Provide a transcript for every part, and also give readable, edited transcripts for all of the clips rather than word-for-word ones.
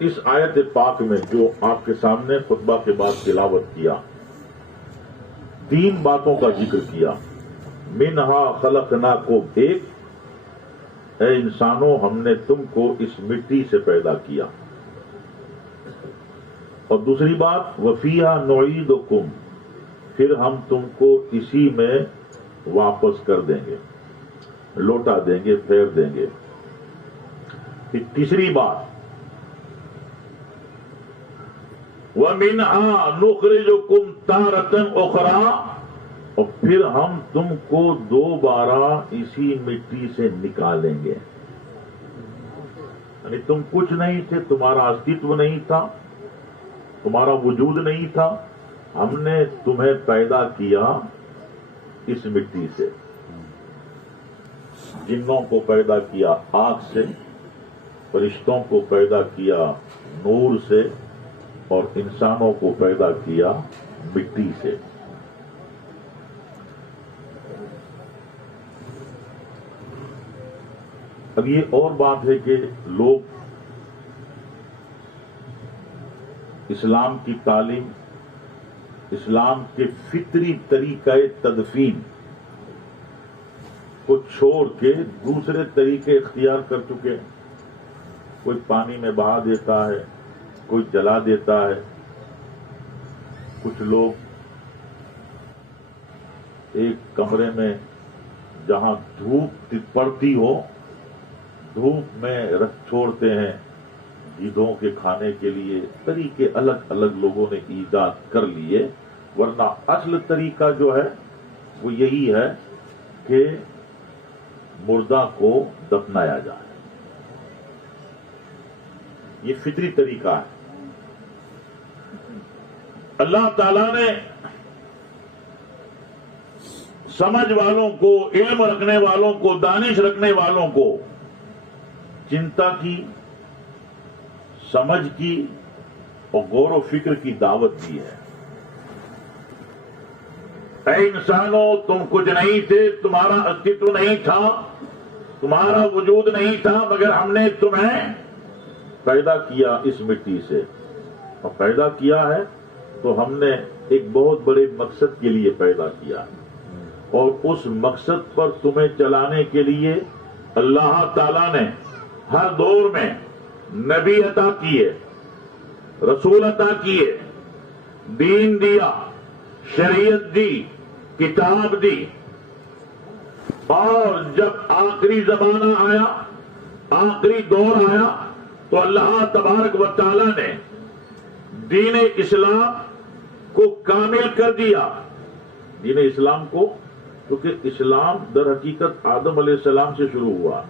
اس آیت پاک میں جو آپ کے سامنے خطبہ کے بعد تلاوت کیا، 3 باتوں کا ذکر کیا۔ منہا خلقناکم، ایک، اے انسانوں ہم نے تم کو اس مٹی سے پیدا کیا، اور دوسری بات وفیہا نعیدکم، پھر ہم تم کو اسی میں واپس کر دیں گے، لوٹا دیں گے، پھیر دیں گے۔ پھر تیسری بات وَمِنْهَا نُخْرِجُكُمْ تَارَةً أُخْرَىٰ، اور پھر ہم تم کو دوبارہ اسی مٹی سے نکالیں گے۔ یعنی تم کچھ نہیں تھے، تمہارا استعمال نہیں تھا، تمہارا وجود نہیں تھا، ہم نے تمہیں پیدا کیا اس مٹی سے۔ جنوں کو پیدا کیا آگ سے، فرشتوں کو پیدا کیا نور سے، اور انسانوں کو پیدا کیا مٹی سے۔ اب یہ اور بات ہے کہ لوگ اسلام کی تعلیم، اسلام کے فطری طریقہ تدفین کو چھوڑ کے دوسرے طریقے اختیار کر چکے ہیں۔ کوئی پانی میں بہا دیتا ہے، کوئی جلا دیتا ہے، کچھ لوگ ایک کمرے میں جہاں دھوپ پڑتی ہو، دھوپ میں رکھ چھوڑتے ہیں گیدھوں کے کھانے کے لیے۔ طریقے الگ الگ لوگوں نے ایجاد کر لیے، ورنہ اصل طریقہ جو ہے وہ یہی ہے کہ مردہ کو دفنایا جائے۔ یہ فطری طریقہ ہے۔ اللہ تعالیٰ نے سمجھ والوں کو، علم رکھنے والوں کو، دانش رکھنے والوں کو چنتا کی، سمجھ کی اور غور و فکر کی دعوت دی ہے۔ اے انسانوں تم کچھ نہیں تھے، تمہارا استعمال نہیں تھا، تمہارا وجود نہیں تھا، مگر ہم نے تمہیں پیدا کیا اس مٹی سے، اور پیدا کیا ہے تو ہم نے ایک بہت بڑے مقصد کے لیے پیدا کیا، اور اس مقصد پر تمہیں چلانے کے لیے اللہ تعالیٰ نے ہر دور میں نبی عطا کیے، رسول عطا کیے، دین دیا، شریعت دی، کتاب دی، اور جب آخری زمانہ آیا، آخری دور آیا، تو اللہ تبارک و تعالیٰ نے دین اسلام کو کامل کر دیا۔ دین اسلام کو، کیونکہ اسلام در حقیقت آدم علیہ السلام سے شروع ہوا۔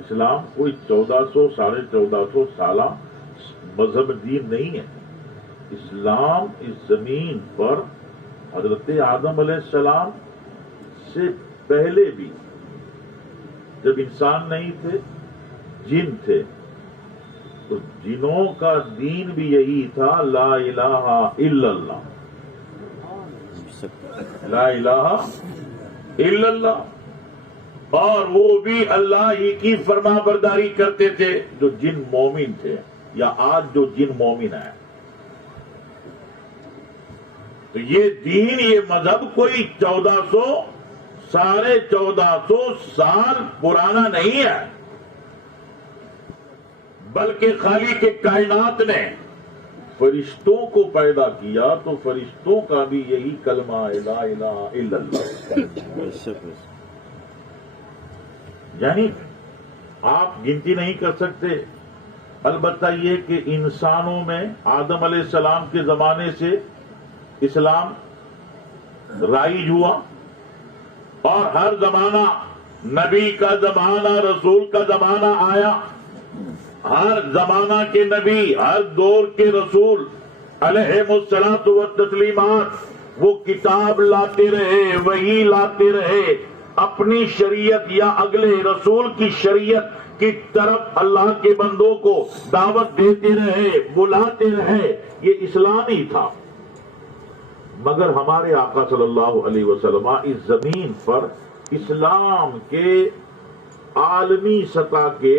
اسلام کوئی 1400 ساڑھے 1400 سالہ مذہب دین نہیں ہے۔ اسلام اس زمین پر حضرت آدم علیہ السلام سے پہلے بھی، جب انسان نہیں تھے، جن تھے، تو جنوں کا دین بھی یہی تھا، لا الہ الا اللہ، لا الہ الا اللہ، اور وہ بھی اللہ ہی کی فرما برداری کرتے تھے جو جن مومن تھے، یا آج جو جن مومن ہیں۔ تو یہ دین، یہ مذہب کوئی 1400 ساڑھے 1400 سال پرانا نہیں ہے، بلکہ خالق کے کائنات نے فرشتوں کو پیدا کیا، تو فرشتوں کا بھی یہی کلمہ ہے، لا الہ الا اللہ۔ یعنی آپ گنتی نہیں کر سکتے۔ البتہ یہ کہ انسانوں میں آدم علیہ السلام کے زمانے سے اسلام رائج ہوا، اور ہر زمانہ، نبی کا زمانہ، رسول کا زمانہ آیا، ہر زمانہ کے نبی، ہر دور کے رسول علیہم الصلاۃ والتسلیمات وہ کتاب لاتے رہے، وحی لاتے رہے، اپنی شریعت یا اگلے رسول کی شریعت کی طرف اللہ کے بندوں کو دعوت دیتے رہے، بلاتے رہے۔ یہ اسلام ہی تھا۔ مگر ہمارے آقا صلی اللہ علیہ وسلم اس زمین پر اسلام کے عالمی سطح کے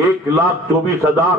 1,24,000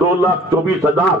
2,24,000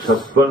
56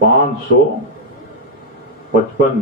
555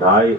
2.5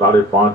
5.5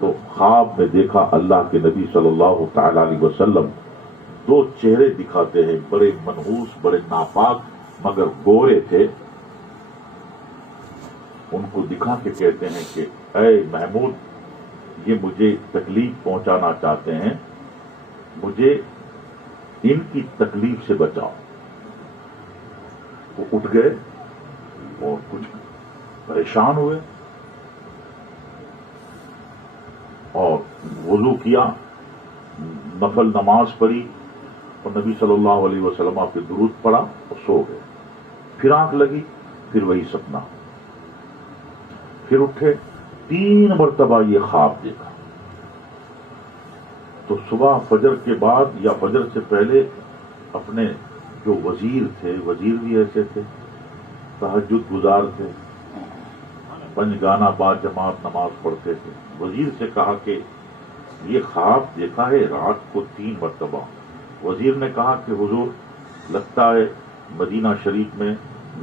تو خواب میں دیکھا اللہ کے نبی صلی اللہ تعالی علیہ وسلم دو چہرے دکھاتے ہیں، بڑے منحوس، بڑے ناپاک مگر گورے تھے. ان کو دکھا کے کہتے ہیں کہ اے محمود، یہ مجھے تکلیف پہنچانا چاہتے ہیں، مجھے ان کی تکلیف سے بچاؤ. وہ اٹھ گئے اور کچھ پریشان ہوئے اور وضو کیا، نفل نماز پڑھی اور نبی صلی اللہ علیہ وسلم پہ درود پڑھا اور سو گئے. پھر آنکھ لگی، پھر وہی سپنا، پھر اٹھے، 3 مرتبہ یہ خواب دیکھا. تو صبح فجر کے بعد یا فجر سے پہلے اپنے جو وزیر تھے، وزیر بھی ایسے تھے، تہجد گزار تھے، 5 گانا با جماعت نماز پڑھتے تھے، وزیر سے کہا کہ یہ خواب دیکھا ہے رات کو 3 مرتبہ. وزیر نے کہا کہ حضور، لگتا ہے مدینہ شریف میں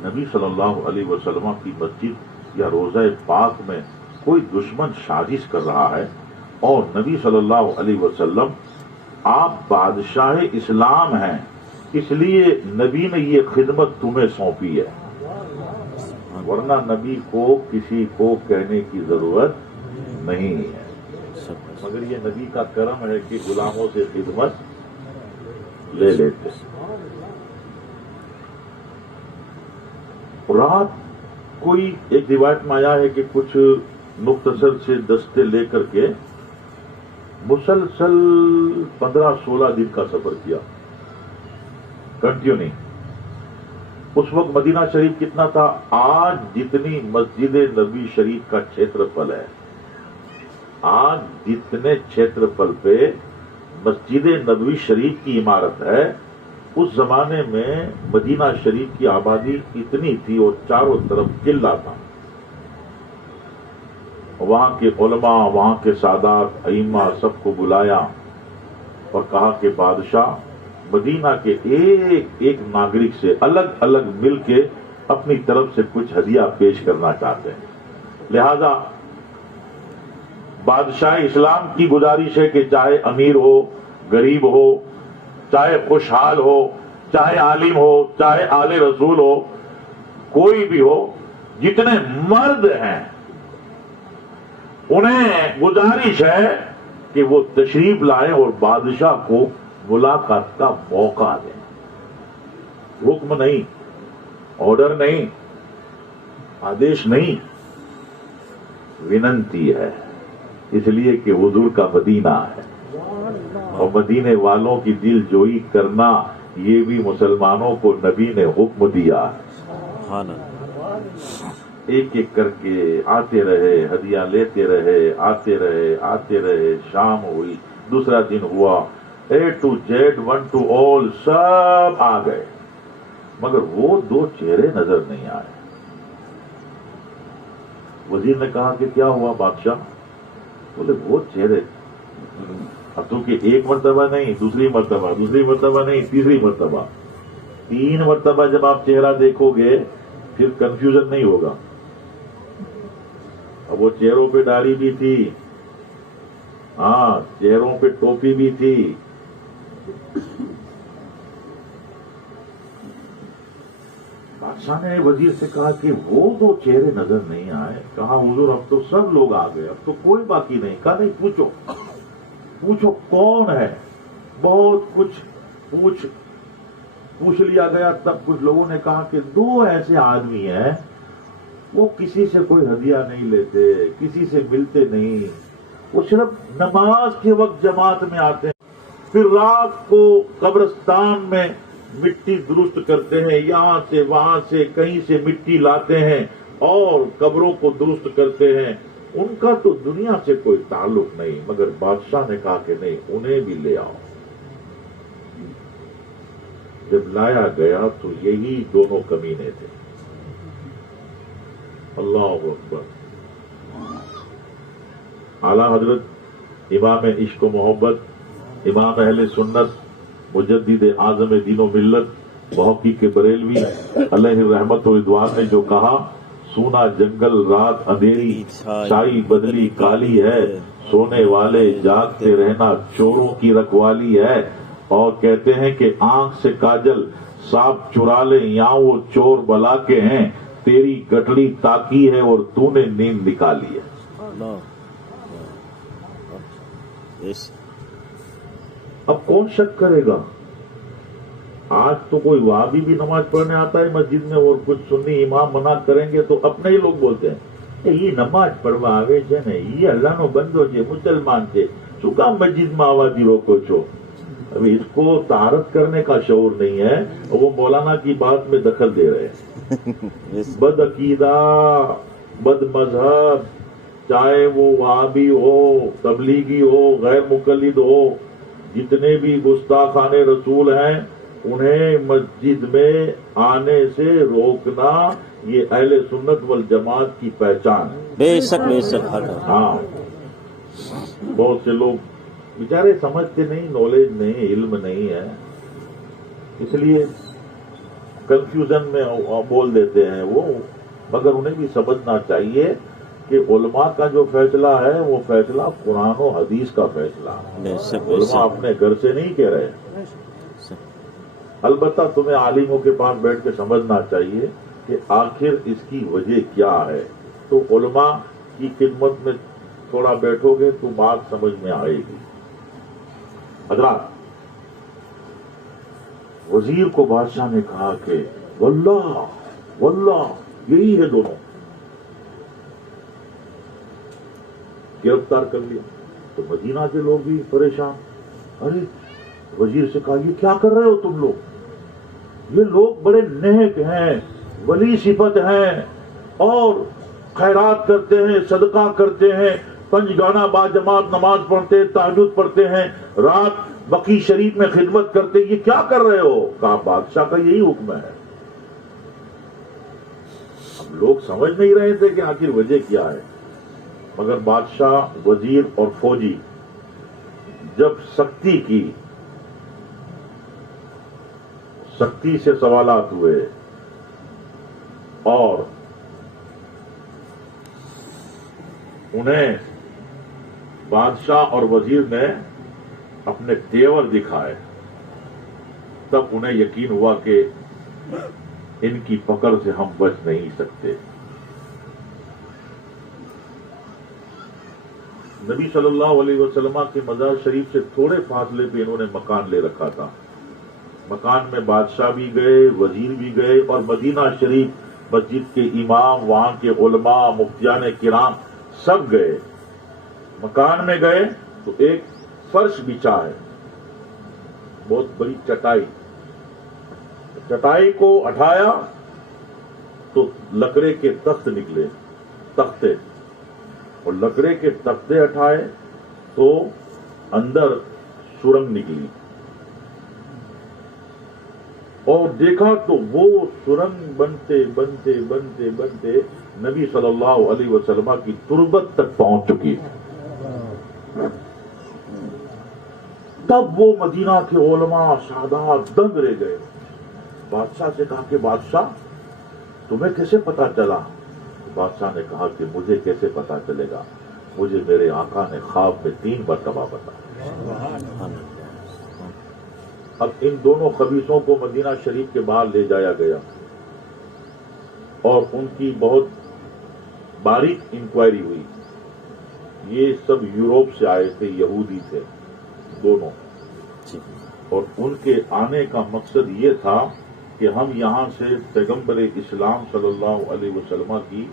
نبی صلی اللہ علیہ وسلم کی مسجد یا روضہ پاک میں کوئی دشمن سازش کر رہا ہے، اور نبی صلی اللہ علیہ وسلم آپ بادشاہ اسلام ہیں، اس لیے نبی نے یہ خدمت تمہیں سونپی ہے، ورنہ نبی کو کسی کو کہنے کی ضرورت نہیں ہے. مگر یہ نبی کا کرم ہے کہ غلاموں سے خدمت لے لیتے. رات کوئی ایک روایت میں آیا ہے کہ کچھ مختصر سے دستے لے کر کے مسلسل 15-16 دن کا سفر کیا، کنٹینیو. اس وقت مدینہ شریف کتنا تھا؟ آج جتنی مسجد نبی شریف کا چھیترفل ہے، آج جتنے چھیترفل پہ مسجد نبوی شریف کی عمارت ہے، اس زمانے میں مدینہ شریف کی آبادی اتنی تھی اور چاروں طرف قلعہ تھا. وہاں کے علماء، وہاں کے سادات، ائمہ سب کو بلایا اور کہا کہ بادشاہ مدینہ کے ایک ایک ناگرک سے الگ الگ مل کے اپنی طرف سے کچھ ہدیہ پیش کرنا چاہتے ہیں. لہذا بادشاہ اسلام کی گزارش ہے کہ چاہے امیر ہو، غریب ہو، چاہے خوشحال ہو، چاہے عالم ہو، چاہے آل رسول ہو، کوئی بھی ہو، جتنے مرد ہیں انہیں گزارش ہے کہ وہ تشریف لائیں اور بادشاہ کو ملاقات کا موقع دیں. حکم نہیں، آرڈر نہیں، آدیش نہیں، وننتی ہے، اس لیے کہ حضور کا مدینہ ہے اور مدینے والوں کی دل جوئی کرنا یہ بھی مسلمانوں کو نبی نے حکم دیا ہے. ایک ایک کر کے آتے رہے، ہدیہ لیتے رہے، آتے رہے آتے رہے. شام ہوئی، دوسرا دن ہوا، A to Z 1 to all سب آ گئے، مگر وہ 2 چہرے نظر نہیں آئے. وزیر نے کہا کہ کیا ہوا بادشاہ؟ بولے وہ چہرے، اب تو کہ 1 مرتبہ نہیں، دوسری مرتبہ نہیں، تیسری مرتبہ، 3 مرتبہ جب آپ چہرہ دیکھو گے پھر کنفیوژن نہیں ہوگا. اب وہ چہروں پہ داڑھی بھی تھی، ہاں چہروں پہ ٹوپی بھی تھی. بادشاہ نے وزیر سے کہا کہ وہ 2 چہرے نظر نہیں آئے. کہا حضور اب تو سب لوگ آ گئے، اب تو کوئی باقی نہیں. کہا نہیں، پوچھو کون ہے. بہت کچھ پوچھ لیا گیا. تب کچھ لوگوں نے کہا کہ 2 ایسے آدمی ہیں، وہ کسی سے کوئی ہدیہ نہیں لیتے، کسی سے ملتے نہیں، وہ صرف نماز کے وقت جماعت میں آتے ہیں، پھر رات کو قبرستان میں مٹی درست کرتے ہیں، یہاں سے وہاں سے کہیں سے مٹی لاتے ہیں اور قبروں کو درست کرتے ہیں. ان کا تو دنیا سے کوئی تعلق نہیں. مگر بادشاہ نے کہا کہ نہیں، انہیں بھی لے آؤ. جب لایا گیا تو یہی دونوں کمینے تھے. اللہ اکبر. اعلی حضرت امام عشق و محبت، امام اہل سنت، مجدد اعظم دین و ملت، بحقیق بریلوی علیہ رحمت و رضوان نے جو کہا، سونا جنگل رات اندھیری چھائی بدلی کالی ہے، سونے والے جاگتے رہنا چوروں کی رکھوالی ہے. اور کہتے ہیں کہ آنکھ سے کاجل سانپ چرا لے یا وہ چور بلا کے ہیں، تیری گٹڑی تاکی ہے اور تو نے نیند نکالی ہے. اب کون شک کرے گا؟ آج تو کوئی وہابی بھی نماز پڑھنے آتا ہے مسجد میں اور کچھ سنی امام منع کریں گے تو اپنے ہی لوگ بولتے ہیں کہ یہ نماز پڑھوا آوے ہے نا، یہ اللہ نو بندو ہے مسلمان تھے، شو کام مسجد میں آوازی روکو چھو. ابھی اس کو طہارت کرنے کا شعور نہیں ہے، وہ مولانا کی بات میں دخل دے رہے ہیں. بد عقیدہ، بد مذہب، چاہے وہ وہابی ہو، تبلیغی ہو، غیر مقلد ہو، جتنے بھی گستاخان رسول ہیں انہیں مسجد میں آنے سے روکنا یہ اہل سنت والجماعت کی پہچان ہے. بے شک بے شک. ہاں، بہت سے لوگ بیچارے سمجھتے نہیں، نالج نہیں، علم نہیں ہے، اس لیے کنفیوژن میں بول دیتے ہیں وہ. مگر انہیں بھی سمجھنا چاہیے کہ علماء کا جو فیصلہ ہے وہ فیصلہ قرآن و حدیث کا فیصلہ ہے. علماء اپنے گھر سے نہیں کہہ رہے. البتہ تمہیں عالموں کے پاس بیٹھ کے سمجھنا چاہیے کہ آخر اس کی وجہ کیا ہے. تو علماء کی خدمت میں تھوڑا بیٹھو گے تو بات سمجھ میں آئے گی. حضرات، وزیر کو بادشاہ نے کہا کہ واللہ واللہ یہی ہے دونوں. گرفتار کر لیا تو مدینہ کے لوگ بھی پریشان. ارے وزیر سے کہا یہ کیا کر رہے ہو تم لوگ؟ یہ لوگ بڑے نیک ہیں، ولی صفت ہیں اور خیرات کرتے ہیں، صدقہ کرتے ہیں، 5 گانا با جماعت نماز پڑھتے، تہجد پڑھتے ہیں، رات بقی شریف میں خدمت کرتے، یہ کیا کر رہے ہو؟ کہا بادشاہ کا یہی حکم ہے. اب لوگ سمجھ نہیں رہے تھے کہ آخر وجہ کیا ہے. مگر بادشاہ، وزیر اور فوجی جب سختی کی، سختی سے سوالات ہوئے اور انہیں بادشاہ اور وزیر نے اپنے تیور دکھائے، تب انہیں یقین ہوا کہ ان کی پکڑ سے ہم بچ نہیں سکتے. نبی صلی اللہ علیہ وسلم کے مزار شریف سے تھوڑے فاصلے پہ انہوں نے مکان لے رکھا تھا. مکان میں بادشاہ بھی گئے، وزیر بھی گئے اور مدینہ شریف مسجد کے امام، وہاں کے علماء، مفتیان کرام سب گئے. مکان میں گئے تو ایک فرش بچھا ہے، بہت بڑی چٹائی. چٹائی کو اٹھایا تو لکڑے کے تخت نکلے، تختے، اور لکڑے کے تختے اٹھائے تو اندر سرنگ نکلی اور دیکھا تو وہ سرنگ بنتے بنتے بنتے بنتے نبی صلی اللہ علیہ وسلم کی تربت تک پہنچ چکی. تب وہ مدینہ کے علماء سادات دنگ رہ گئے. بادشاہ سے کہا کہ بادشاہ تمہیں کیسے پتا چلا؟ بادشاہ نے کہا کہ مجھے کیسے پتا چلے گا، مجھے میرے آقا نے خواب میں 3 مرتبہ بتایا. اب ان دونوں خبیثوں کو مدینہ شریف کے باہر لے جایا گیا اور ان کی بہت باریک انکوائری ہوئی. یہ سب یوروپ سے آئے تھے، یہودی تھے دونوں، اور ان کے آنے کا مقصد یہ تھا کہ ہم یہاں سے پیغمبر اسلام صلی اللہ علیہ وسلم کی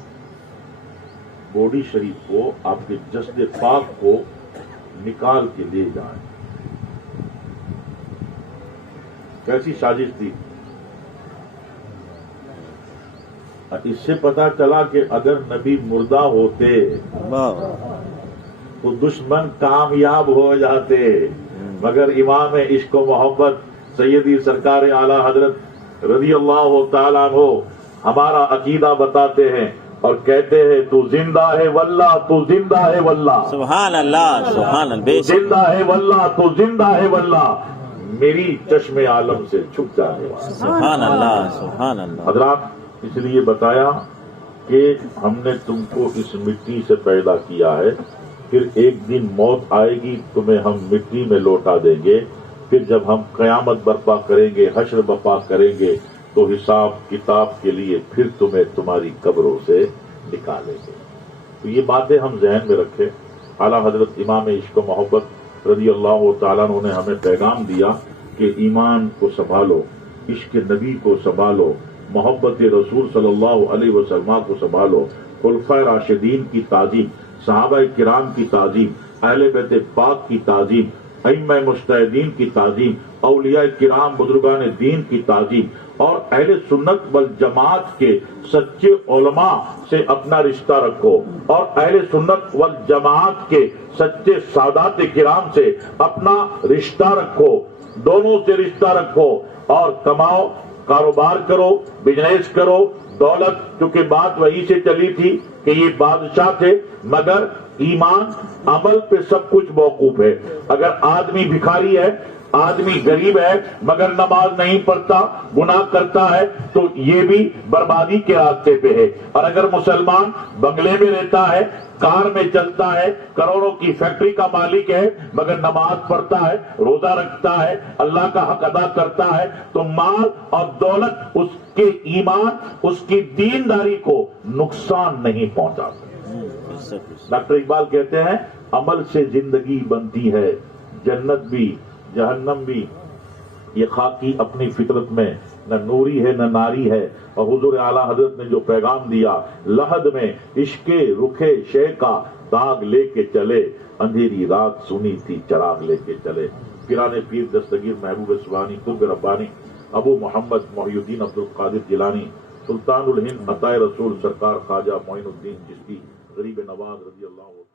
بوڈی شریف کو، آپ کے جسد پاک کو نکال کے لے جائیں. کیسی سازش تھی؟ اس سے پتا چلا کہ اگر نبی مردہ ہوتے تو دشمن کامیاب ہو جاتے، مگر امام عشق و محبت سیدی سرکار اعلی حضرت رضی اللہ تعالیٰ عنہ ہمارا عقیدہ بتاتے ہیں اور کہتے ہیں تو زندہ ہے واللہ، تو زندہ ہے واللہ، سبحان اللہ سبحان اللہ، زندہ ہے واللہ، تو زندہ ہے واللہ، میری چشم عالم سے چھپ جانے والا. سبحان اللہ سبحان اللہ. حضرات، اس لیے بتایا کہ ہم نے تم کو اس مٹی سے پیدا کیا ہے، پھر ایک دن موت آئے گی، تمہیں ہم مٹی میں لوٹا دیں گے، پھر جب ہم قیامت برپا کریں گے، حشر برپا کریں گے، تو حساب کتاب کے لیے پھر تمہیں تمہاری قبروں سے نکالیں گے۔ تو یہ باتیں ہم ذہن میں رکھیں۔ اعلیٰ حضرت امام عشق و محبت رضی اللہ تعالیٰ عنہ نے ہمیں پیغام دیا کہ ایمان کو سنبھالو، عشق نبی کو سنبھالو، محبت رسول صلی اللہ علیہ وسلم کو سنبھالو، خلفائے راشدین کی تعظیم، صحابہ کرام کی تعظیم، اہل بیت پاک کی تعظیم، ائمہ مجتہدین کی تعظیم، اولیاء کرام بزرگان دین کی تعظیم، اور اہل سنت والجماعت کے سچے علماء سے اپنا رشتہ رکھو، اور اہل سنت والجماعت کے سچے سادات کرام سے اپنا رشتہ رکھو، دونوں سے رشتہ رکھو، اور کماؤ، کاروبار کرو، بزنس کرو، دولت، چونکہ بات وہی سے چلی تھی کہ یہ بادشاہ تھے، مگر ایمان عمل پہ سب کچھ موقوف ہے۔ اگر آدمی بھکاری ہے، آدمی غریب ہے، مگر نماز نہیں پڑھتا، گناہ کرتا ہے، تو یہ بھی بربادی کے راستے پہ ہے۔ اور اگر مسلمان بنگلے میں رہتا ہے، کار میں چلتا ہے، کروڑوں کی فیکٹری کا مالک ہے، مگر نماز پڑھتا ہے، روزہ رکھتا ہے، اللہ کا حق ادا کرتا ہے، تو مال اور دولت اس کے ایمان، اس کی دینداری کو نقصان نہیں پہنچا سکتا۔ ڈاکٹر اقبال کہتے ہیں عمل سے زندگی بنتی ہے، جنت بھی جہنم بھی، یہ خاکی اپنی فطرت میں نہ نوری ہے نہ ناری ہے۔ اور حضور اعلیٰ حضرت نے جو پیغام دیا، لحد میں عشق رخے شے کا داغ لے کے چلے، اندھیری رات سنی تھی چراغ لے کے چلے۔ پیران پیر دستگیر محبوب سبحانی قطب ربانی ابو محمد محی الدین عبد القادر جیلانی سلطان الہند عطائے رسول سرکار خواجہ معین الدین چشتی غریب نواز رضی اللہ عنہ